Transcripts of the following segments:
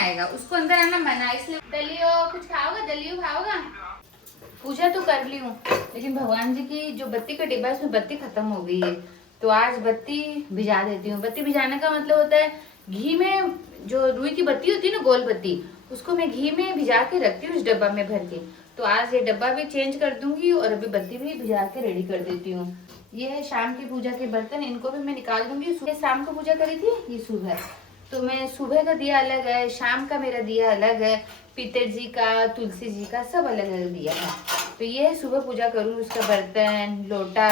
आएगा, उसको अंदर आना मना है। इसलिए दलियो कुछ खाओगा, दलियो खाओगा। पूजा तो कर ली हूँ, लेकिन भगवान जी की जो बत्ती का डिब्बा है उसमें बत्ती खत्म हो गई है, तो आज बत्ती भिजा देती हूँ। बत्ती भिजाने का मतलब होता है घी में, जो रुई की बत्ती होती है ना, गोल बत्ती, उसको मैं घी में भिजा के रखती हूँ इस डब्बा में भर के। तो आज ये डब्बा भी चेंज कर दूंगी और अभी बत्ती भी भिजा के रेडी कर देती हूँ। ये है शाम की पूजा के बर्तन, इनको भी मैं निकाल दूंगी। सुबह शाम को पूजा करी थी, ये सुबह, तो मैं सुबह का दिया अलग है, शाम का मेरा दिया अलग है, पितर जी का, तुलसी जी का, सब अलग अलग दिया है। तो ये है सुबह पूजा करूँ, उसका बर्तन, लोटा,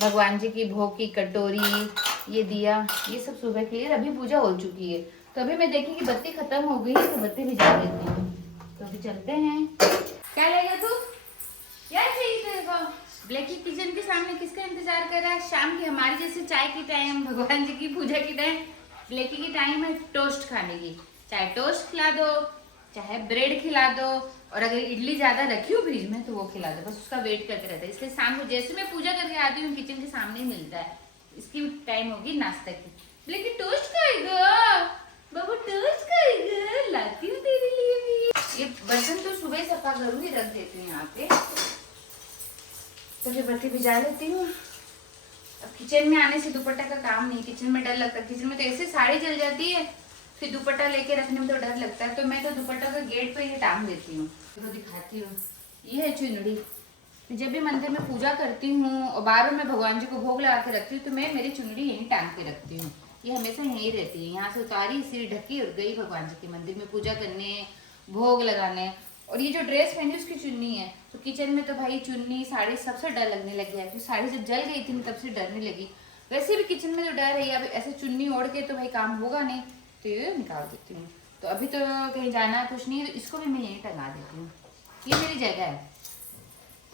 भगवान जी की भोग की कटोरी, ये दिया, ये सब सुबह के लिए। अभी पूजा हो चुकी है, तो अभी मैं देखी कि बत्ती खत्म हो गई है, तो बत्ती भिजा देती हूँ। तो अभी चलते हैं। क्या लेगा तू? यार चाहिए तेरे को? ब्लैकी किचन के सामने किसका इंतजार कर रहा है? शाम की हमारी जैसे चाय की टाइम, भगवान जी की पूजा की टाइम, ब्लैकी की टाइम है टोस्ट खाने की। चाहे टोस्ट खिला दो, चाहे ब्रेड खिला दो, और अगर इडली ज्यादा रखी हो फ्रिज में तो वो खिला दो, बस उसका वेट करते रहता है। इसलिए शाम को जैसे मैं पूजा करके आती हूँ, किचन के सामने ही मिलता है। इसकी टाइम होगी नाश्ता की। लेकिन टोस्ट खाएगा बाबू, टोस्ट खाएगा, लाती हूँ तेरे लिए भी। ये बर्तन तो सुबह सफा करूंगी, रख देती हूँ यहाँ पे। तो फिर बत्ती भिजा लेती हूँ। अब किचन में आने से दुपट्टा का काम नहीं, किचन में डर लगता है। किचन में तो ऐसे साड़ी जल जाती है, फिर दुपट्टा लेके रखने में तो डर लगता है, तो मैं तो दुपट्टा का गेट पे ही टांग देती हूँ। तो दिखाती हूँ, ये है चुनरी। जब भी मंदिर में पूजा करती हूँ और बाहरों में भगवान जी को भोग लगा के रखती हूँ, तो मैं मेरी चुनरी यहीं टांग के रखती हूँ। ये हमेशा यहीं रहती है, यहाँ से उतारी, सिर ढकी और गई भगवान जी के मंदिर में पूजा करने, भोग लगाने। और ये जो ड्रेस पहनी उसकी चुन्नी है, तो किचन में तो भाई चुन्नी साड़ी सबसे डर लगने लग गया है। फिर साड़ी जब जल गई थी तब से डरने लगी। वैसे भी किचन में तो डर है, अब ऐसे चुन्नी ओढ़ के तो भाई काम होगा नहीं, तो ये निकाल देती हूँ। तो अभी तो कहीं जाना कुछ नहीं, तो इसको भी मैं यहीं टंगा देती हूँ। ये मेरी जगह है।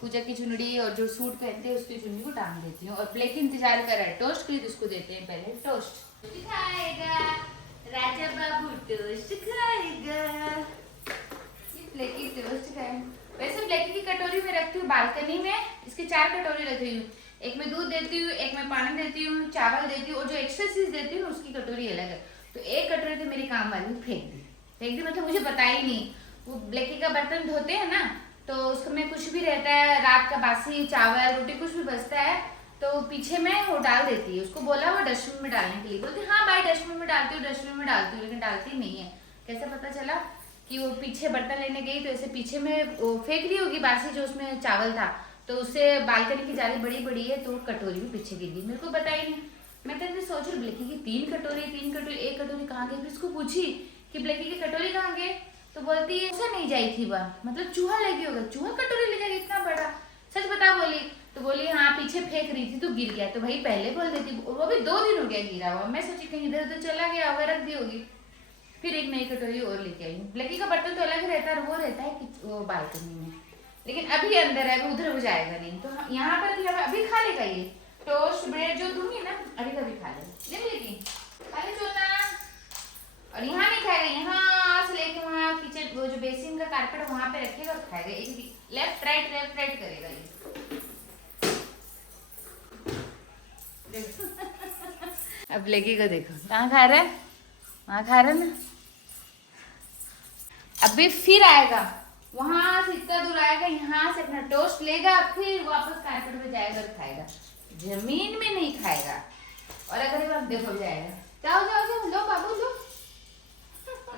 पूजा की चुनरी और जो सूट पहनते हैं उसकी चुन्नी को टांग देती हूँ। और ब्लैक इंतजार कर रहा है टोस्ट के लिए, तो उसको देते हैं पहले टोस्ट। खाएगा राजा बाबू, टोस्ट खाएगा। ब्लैकी टोस्ट खाए। वैसे ब्लैकी की कटोरी में रखती हूँ बालकनी में, इसकी 4 कटोरी रखी हूँ। एक में दूध देती हूँ, एक में पानी देती हूँ, चावल देती हूँ, और जो एक्स्ट्रा चीज देती हूँ उसकी कटोरी अलग है। तो एक कटोरी तो मेरी काम वाली फेंक दी मतलब मुझे पता ही नहीं। वो ब्लैकी का बर्तन धोते हैं ना, तो उसमें कुछ भी रहता है, रात का बासी चावल रोटी कुछ भी बचता है, तो पीछे में वो डाल देती है। उसको बोला वो डस्टबिन में डालने के लिए, बोलती हाँ भाई डस्टबिन में डालती हूँ, डस्टबिन में डालती हूँ, लेकिन डालती नहीं है। कैसे पता चला कि वो पीछे बर्तन लेने गई तो ऐसे पीछे में वो फेंक रही होगी बासी जो उसमें चावल था, तो उससे बालकनी की जाली बड़ी बड़ी है, तो कटोरी भी पीछे गिर गई। मेरे को पता ही नहीं। मैं तो सोच रही ब्लैकी की 3 कटोरी, एक कटोरी कहाँ गई। फिर उसको पूछी कि ब्लैकी की कटोरी कहाँ गई, तो बोलती है ऐसा नहीं जाई थी वह, मतलब चूहा लगी होगा, चूहा कटोरी ले जाएगी इतना बड़ा। सच बता बोली, तो बोली हाँ पीछे फेंक रही थी तो गिर गया। तो भाई पहले बोल देती, वो भी 2 दिन हो गया गिरा हुआ। मैं सोची कहीं इधर उधर चला गया होगा, रख दी होगी। फिर एक नई कटोरी और लेके आई। ब्लैकी का बर्तन तो अलग रहता है, वो रहता है कि वो बालकनी में, लेकिन अभी अंदर है, वो उधर वो जाएगा नहीं। तो यहाँ पर अभी खा लेगा ये टोस्ट ब्रेड जो दूंगी ना, अभी कभी खा ले ब्लैकी, खा ले चोना। और यहाँ नहीं खाएगा, यहाँ से लेके वहाँ किचन वो जो बेसिन का कारपेट वहाँ पे रखेगा और खाएगा। एक लेफ्ट राइट करेगा ये। अब ब्लैकी को देखो कहाँ खा रहा है, वहाँ खा रहा है ना। अभी फिर आएगा, वहां से इतना दूर आएगा, यहाँ से अपना टोस्ट लेगा, फिर वापस कारपेट पे जाएगा और खाएगा। जमीन में नहीं खाएगा। और अगर देखो जाएगा, जाओ जाओ जाओ, लो बाबू लो।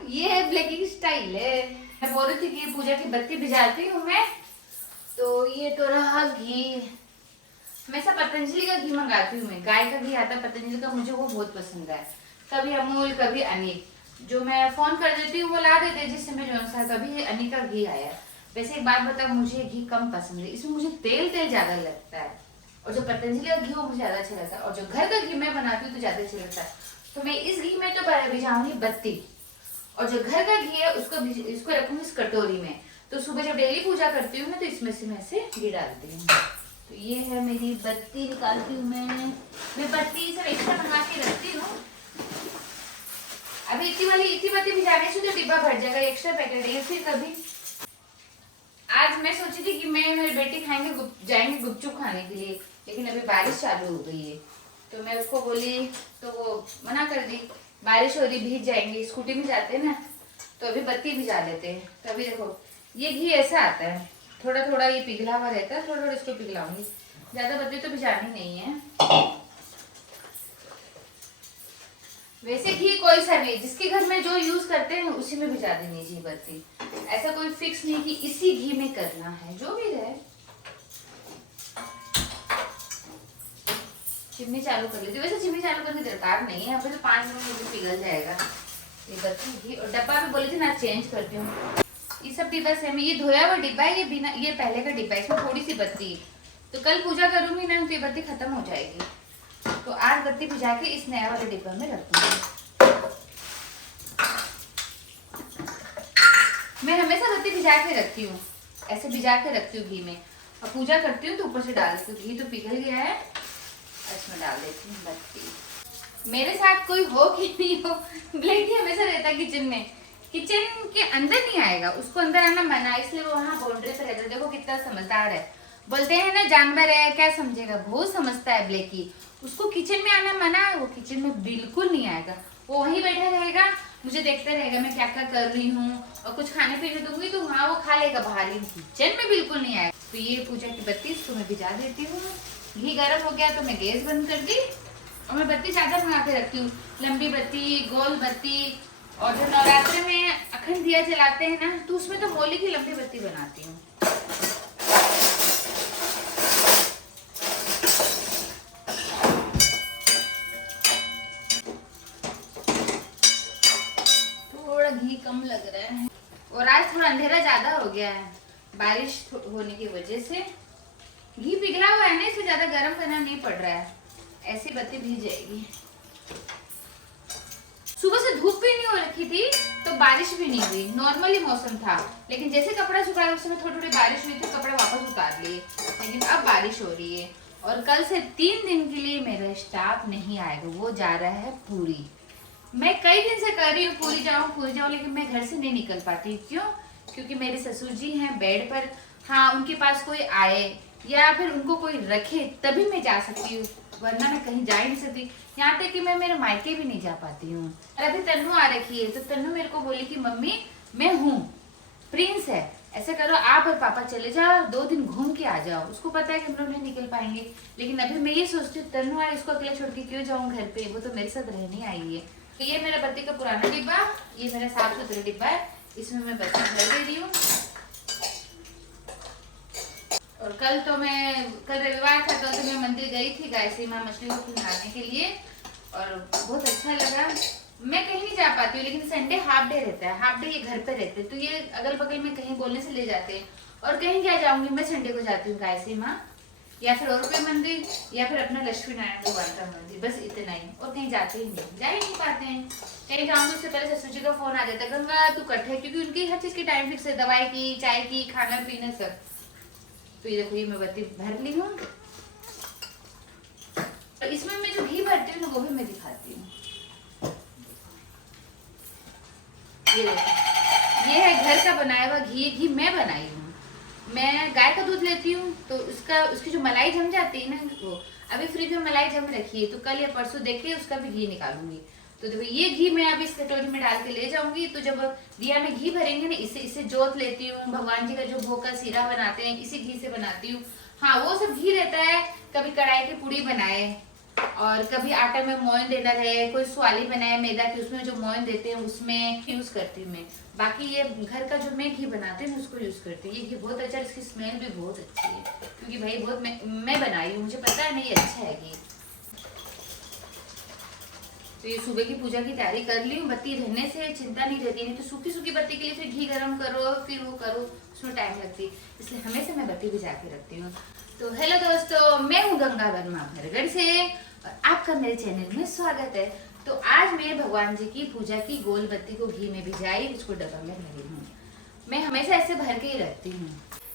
ये है ब्लैकी की स्टाइल है। मैं बोल रही थी कि पूजा की बत्ती भिजाती हूँ मैं, तो ये तो रहा घी। हमेशा पतंजलि का घी मंगाती हूँ मैं, गाय का घी आता है पतंजलि का, मुझे वो बहुत पसंद है। कभी अमूल कभी अनिल, जो मैं फोन कर देती हूँ वो ला देते हैं जिससे मैं जो सा। कभी अनिल का घी आया। वैसे एक बात बताओ, मुझे घी कम पसंद है, इसमें मुझे तेल ज्यादा लगता है, और जो पतंजलि का घी वो मुझे ज्यादा अच्छा लगता है, और जो घर का घी मैं बनाती हूँ तो ज्यादा अच्छा लगता है। तो मैं इस घी में तो भिजाऊंगी बत्ती, और जो घर का घी है उसको इसको रखूंगी इस कटोरी में। तो सुबह जब डेली पूजा करती हूँ ना, तो इसमें से मैं से घी डालती हूँ। तो ये है मेरी बत्ती, निकालती हूँ मैं बत्ती सब एक्स्ट्रा मंगा के रखती हूँ। अभी इतनी बत्ती भिजाने से तो डिब्बा भर जाएगा, एक्स्ट्रा पैकेट है। फिर कभी आज मैं सोची थी कि मैं मेरी बेटी जाएंगे गुपचुप खाने के लिए, लेकिन अभी बारिश चालू हो गई है, तो मैं उसको बोली तो वो मना कर दी। बारिश हो रही, भीग जाएंगे, स्कूटी में जाते हैं ना, तो अभी बत्ती भिजा लेते हैं। तो अभी देखो ये घी ऐसा आता है, थोड़ा थोड़ा ये पिघला हुआ रहता है, थोड़ा थोड़ा इसको पिघलाऊंगी, ज्यादा बत्ती तो भिजानी नहीं है। वैसे घी कोई सा भी जिसके घर में जो यूज करते हैं उसी में भिजा देनी चाहिए बत्ती, ऐसा कोई फिक्स नहीं कि इसी घी में करना है, जो भी रहे। चिमनी चालू कर लेती हूँ, वैसे चिमनी चालू करने की दरकार नहीं है, यहाँ पे तो 5 मिनट में पिघल जाएगा ये बत्ती घी। और डब्बा भी बोली थी ना चेंज करती हूँ, ये सब डिब्बा सेम, ये धोया हुआ डिब्बा है, ये बिना, ये पहले का डिब्बा है, इसमें थोड़ी सी बत्ती, तो कल पूजा करूंगी ना तो ये बत्ती खत्म हो जाएगी, तो आज बत्ती भिजा के इस नया वाले डिब्बा में रखूंगी। मैं हमेशा बत्ती भिजा के रखती हूँ, ऐसे भिजा के रखती हूँ घी में, और पूजा करती हूँ तो ऊपर से डाल देती हूँ। घी तो पिघल गया है, इसमें डाल देती हूँ बत्ती। मेरे साथ कोई हो कि नहीं हो, ब्लैकी हमेशा रहता किचन में, किचन के अंदर नहीं आएगा, उसको अंदर आना मना, इसलिए वो वहाँ बाउंड्री पे रहता है। देखो कितना समझदार है, बोलते हैं ना जानवर है क्या समझेगा, बहुत समझता है ब्लैकी। उसको किचन में आना मना है, वो किचन में बिल्कुल नहीं आएगा, वो वहीं बैठा रहेगा, मुझे देखते रहेगा मैं क्या क्या कर रही हूँ, और कुछ खाने पीने दूंगी तो वहाँ वो खा लेगा बाहर, किचन में बिल्कुल नहीं आएगा। तो ये पूजा की बत्ती इसको मैं भिजा देती हूँ। घी गर्म हो गया तो मैं गैस बंद कर दी, और मैं बत्ती ज्यादा मंगा के रखती हूँ, लंबी बत्ती, गोल बत्ती। और जो नवरात्रि में अखंड दिया जलाते हैं ना, तो उसमें तो मोली की लंबी बत्ती बनाती हूँ। थोड़ा घी कम लग रहा है, और आज थोड़ा अंधेरा ज्यादा हो गया है बारिश होने की वजह से। घी पिघला हुआ है ना, इसे ज्यादा गर्म करना नहीं पड़ रहा है, ऐसी बत्ती भीग जाएगी। सुबह से धूप भी नहीं हो रखी थी तो बारिश भी नहीं हुई, नॉर्मली मौसम था, लेकिन जैसे कपड़ा सुखाया उस समय थोड़ी थोड़ी बारिश हुई थी, कपड़े वापस उतार लिए, लेकिन अब बारिश हो रही है। और कल से 3 दिन के लिए मेरा स्टाफ नहीं आएगा, वो जा रहा है पूरी। मैं कई दिन से कर रही हूँ पूरी जाऊँ, लेकिन मैं घर से नहीं निकल पाती। क्यों? क्योंकि मेरे ससुर जी हैं बेड पर, हाँ उनके पास कोई आए या फिर उनको कोई रखे तभी मैं जा सकती हूँ, वरना मैं कहीं जा ही नहीं सकती। यहाँ तक कि मैं मेरे मायके भी नहीं जा पाती हूँ। और अभी तन्नू आ रखी है, तो तन्नू मेरे को बोली कि मम्मी मैं हूँ, प्रिंस है, ऐसा करो आप और पापा चले जाओ, 2 दिन घूम के आ जाओ। उसको पता है कि हम लोग नहीं निकल पाएंगे, लेकिन अभी मैं ये सोचती हूँ तन्नू आए, इसको अकेले छोड़ के क्यों जाऊँ घर पे, वो तो मेरे साथ रहने आई है। तो ये मेरा बत्ती का पुराना डिब्बा, ये मेरा साफ सुथरा डिब्बा है, इसमें मैं बत्ती भर दे रही हूँ। और कल रविवार था, कल तो मैं मंदिर गई थी गायत्री माँ मछली को खिलाने के लिए, और बहुत अच्छा लगा। मैं कहीं नहीं जा पाती हूँ, लेकिन संडे हाफ डे रहता है, हाफ डे ये घर पे रहते हैं, तो ये अगल बगल में कहीं बोलने से ले जाते हैं। और कहीं क्या जाऊंगी, मैं संडे को जाती हूँ गायत्री माँ, या फिर और कोई मंदिर, या फिर अपना लक्ष्मी नारायण भगवान का मंदिर, बस इतना ही, और कहीं जाते ही नहीं, जा ही नहीं पाते हैं। कहीं जाऊंगी उससे पहले ससुर जी का फोन आ जाता है, गंगा तू कट है, क्योंकि उनकी हर चीज की टाइम फिक्स है, दवाई की, चाय की, खाना पीना सब। तो ये देखो ये मैं बत्ती भर ली हूँ, और इसमें मैं जो घी भरती हूँ ना वो भी मैं दिखाती हूँ। ये देखो, ये है घर का बनाया हुआ घी, घी मैं बनाई हूँ। मैं गाय का दूध लेती हूँ तो उसकी जो मलाई जम जाती है ना, वो अभी फ्रिज में मलाई जम रखी है, तो कल या परसों देखे उसका भी घी निकालूंगी। तो देखो ये घी मैं अब इस कटोरी में डाल के ले जाऊंगी, तो जब दिया में घी भरेंगे ना, इससे जोत लेती हूँ। भगवान जी का जो भोग का सीरा बनाते हैं इसी घी से बनाती हूँ। हाँ वो सब घी रहता है, कभी कढ़ाई की पूड़ी बनाए, और कभी आटा में मोयन देना रहे, कोई स्वाली बनाए मैदा की, उसमें जो मोयन देते हैं उसमें यूज करती हूँ मैं। बाकी ये घर का जो मैं घी बनाती हूँ उसको यूज करती हूँ। ये घी बहुत अच्छा है, इसकी स्मेल भी बहुत अच्छी है, क्योंकि भाई बहुत मैं बनाई हूँ, मुझे पता है नहीं अच्छा है घी। तो ये सुबह की पूजा की तैयारी कर ली हूँ, बत्ती रहने से चिंता नहीं रहती, नहीं तो सूखी सूखी बत्ती के लिए फिर घी गर्म करो, फिर वो करो, उसमें टाइम लगती है, इसलिए हमेशा मैं बत्ती भिजा के रखती हूँ। तो हेलो दोस्तों, मैं हूँ गंगा वर्मा भरगढ़ से, और आपका मेरे चैनल में स्वागत है। तो आज मैं भगवान जी की पूजा की गोल बत्ती को घी में भिजाई, उसको डब्बा में भरी हूँ। मैं हमेशा ऐसे भर के ही रखती हूँ।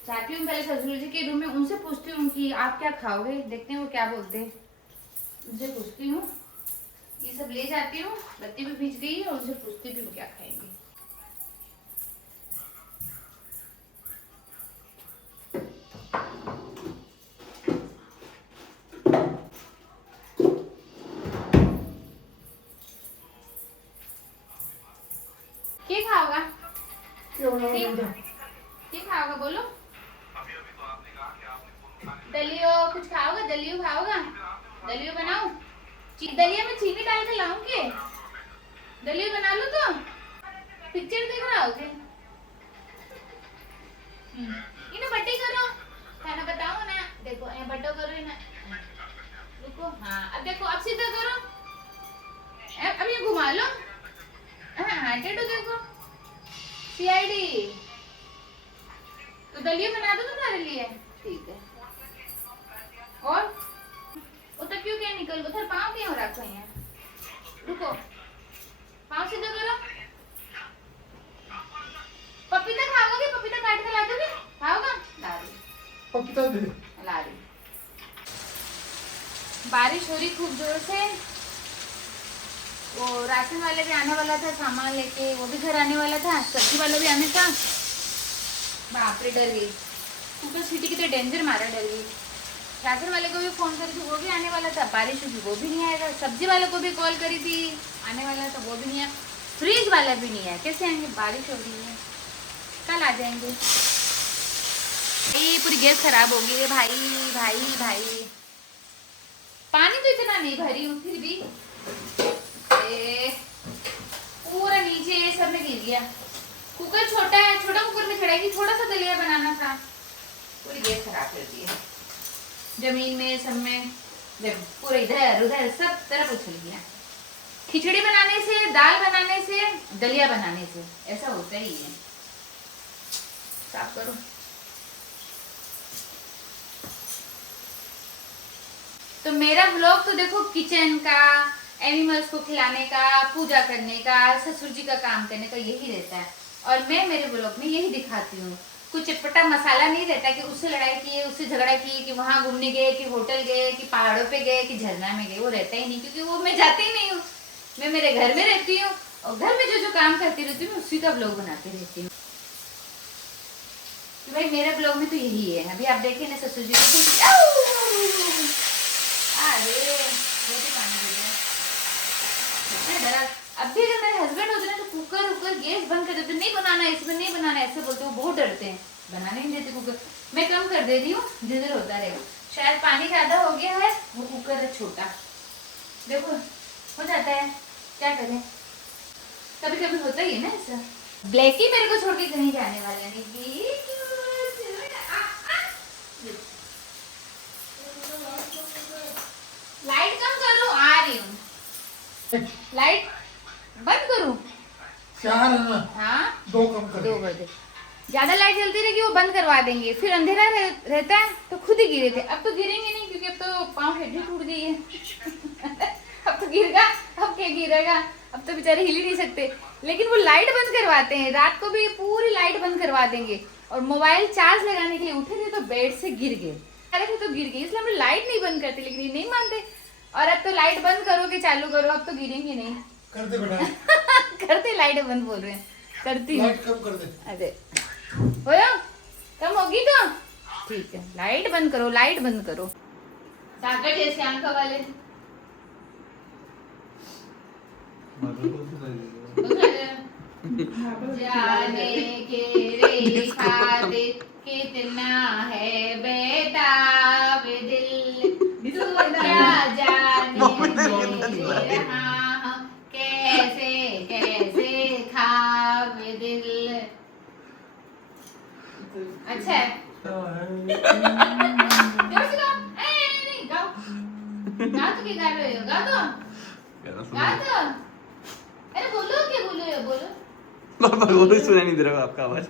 जाती हूँ पहले ससुर जी के रूम में, उनसे पूछती हूँ कि आप क्या खाओगे, देखते हैं वो क्या बोलते हैं, उनसे पूछती हूँ। ये सब ले जाती हूँ, बत्ती भी भीज गई है, और उनसे पूछती भी वो क्या खाएंगे। क्या खाओगा? ठीक खाओगा बोलो। दलियो कुछ खाओगा? दलियो खाओगा? दलियो बनाऊं? दलिया में चीनी डाल के लाऊं के? दलियो बना लूं तो पिक्चर देख रहा हो क्या? इन्हें बट्टी करो, खाना बताओ ना। देखो ये बट्टो करो ना, रुको। हाँ अब देखो, अब सीधा करो, अब ये घुमा लो। हाँ टेढ़ो देखो, सीआईडी। तो दलिया बना दो तुम्हारे लिए, ठीक है। और उधर क्यों क्या निकल, उधर पाँव क्यों रखो हैं? रुको, पाँव सीधा करो। पपीता खाओगे? पपीता काट के ला दोगे? खाओगा? ला रही पपीता दे, ला रही। बारिश हो रही खूब जोर से। वो राशन वाले भी आने वाला था सामान लेके, वो भी घर आने वाला था, सब्जी वाला भी आने था। बाप रे डर गई, ऊपर सीटी की तो डेंजर मारा, डर गई। राशन वाले को भी फोन करी थी, वो भी आने वाला था, बारिश हुई वो भी नहीं आएगा। सब्जी वाले को भी कॉल करी थी, आने वाला था, वो भी नहीं आया। फ्रिज वाला भी नहीं आया, कैसे आएंगे? बारिश हो रही है, कल आ जाएंगे। ये पूरी गैस खराब हो गई है भाई भाई भाई। पानी तो इतना नहीं भरी हूँ फिर भी पूरा नीचे सब में गिर गया। कुकर छोटा है, छोटा कुकर में चढ़ाएगी, थोड़ा सा दलिया बनाना था, पूरी गैस खराब कर दी है। जमीन में सब में पूरा इधर उधर सब तरफ उछल गया। खिचड़ी बनाने से, दाल बनाने से, दलिया बनाने से ऐसा होता ही है। साफ करो। तो मेरा व्लॉग तो देखो किचन का, एनिमल्स को खिलाने का, पूजा करने का, ससुर जी का काम करने का यही रहता है। और मैं मेरे व्लॉग में यही दिखाती हूँ, कुछ चटपटा मसाला नहीं रहता कि उससे लड़ाई की, उससे झगड़ा की, कि वहां घूमने गए, कि होटल गए, कि पहाड़ों पे गए, कि झरना में गए, वो रहता ही नहीं, क्योंकि वो मैं जाती ही नहीं हूँ। मैं मेरे घर में रहती हूँ और घर में जो जो काम करती रहती हूँ उसी का ब्लॉग बनाती रहती हूँ। तो भाई मेरे ब्लॉग में तो यही है। अभी आप देखें ना ससुर जी को, अरे पानी दे दिया। अब भी अगर मेरे हस्बैंड होते ना तो कुकर उकर गैस बंद कर देते, नहीं बनाना इसमें, नहीं बनाना ऐसे बोलते, वो बहुत डरते हैं, बनाने नहीं देते कुकर। मैं कम कर दे रही हूँ, जिधर होता रहेगा। शायद पानी ज्यादा हो गया है, वो कुकर है छोटा, देखो हो जाता है, क्या करें, कभी कभी होता ही है ना ऐसा। ब्लैक ही मेरे को छोड़ के कहीं जाने वाला नहीं। लाइट कम करो, आ रही हूँ। लाइट बंद करूँ? चार है ना? हाँ दो कम कर, दो कर दे। ज्यादा लाइट जलती रहेगी वो बंद करवा देंगे, फिर अंधेरा रहता है तो खुद ही गिरे थे। अब तो गिरेंगे नहीं क्योंकि अब तो पाँव हड्डी टूट गई है। अब तो गिरेगा, अब क्या गिरेगा, अब तो बेचारे हिल ही नहीं सकते। लेकिन वो लाइट बंद करवाते हैं, रात को भी पूरी लाइट बंद करवा देंगे। और मोबाइल चार्ज लगाने के लिए उठे थे तो बेड से गिर गए, अरे थे तो गिर गए, इसलिए हम लाइट नहीं बंद करते। लेकिन ये नहीं मानते, और अब तो लाइट बंद करो कि चालू करो, अब तो गिरेंगे नहीं। कर दे बेटा। करते, लाइट बंद बोल रहे हैं, करती हूँ। लाइट कम कर दे। अरे हो कम होगी तो ठीक है, लाइट बंद करो, लाइट बंद करो। सागर जैसे आंखों वाले जाने के रे खातिर कितना है बेताब दिल, तू क्या जाने रहा हम कैसे कैसे खाब दिल। अच्छा है, जोर से गाओ। नहीं गाओ, गाओ तो क्या गा रहे हो, गा तो। अरे बोलो, क्या बोलो, बोलो। पापा को तो सुनाई नहीं दे रहा आपका आवाज।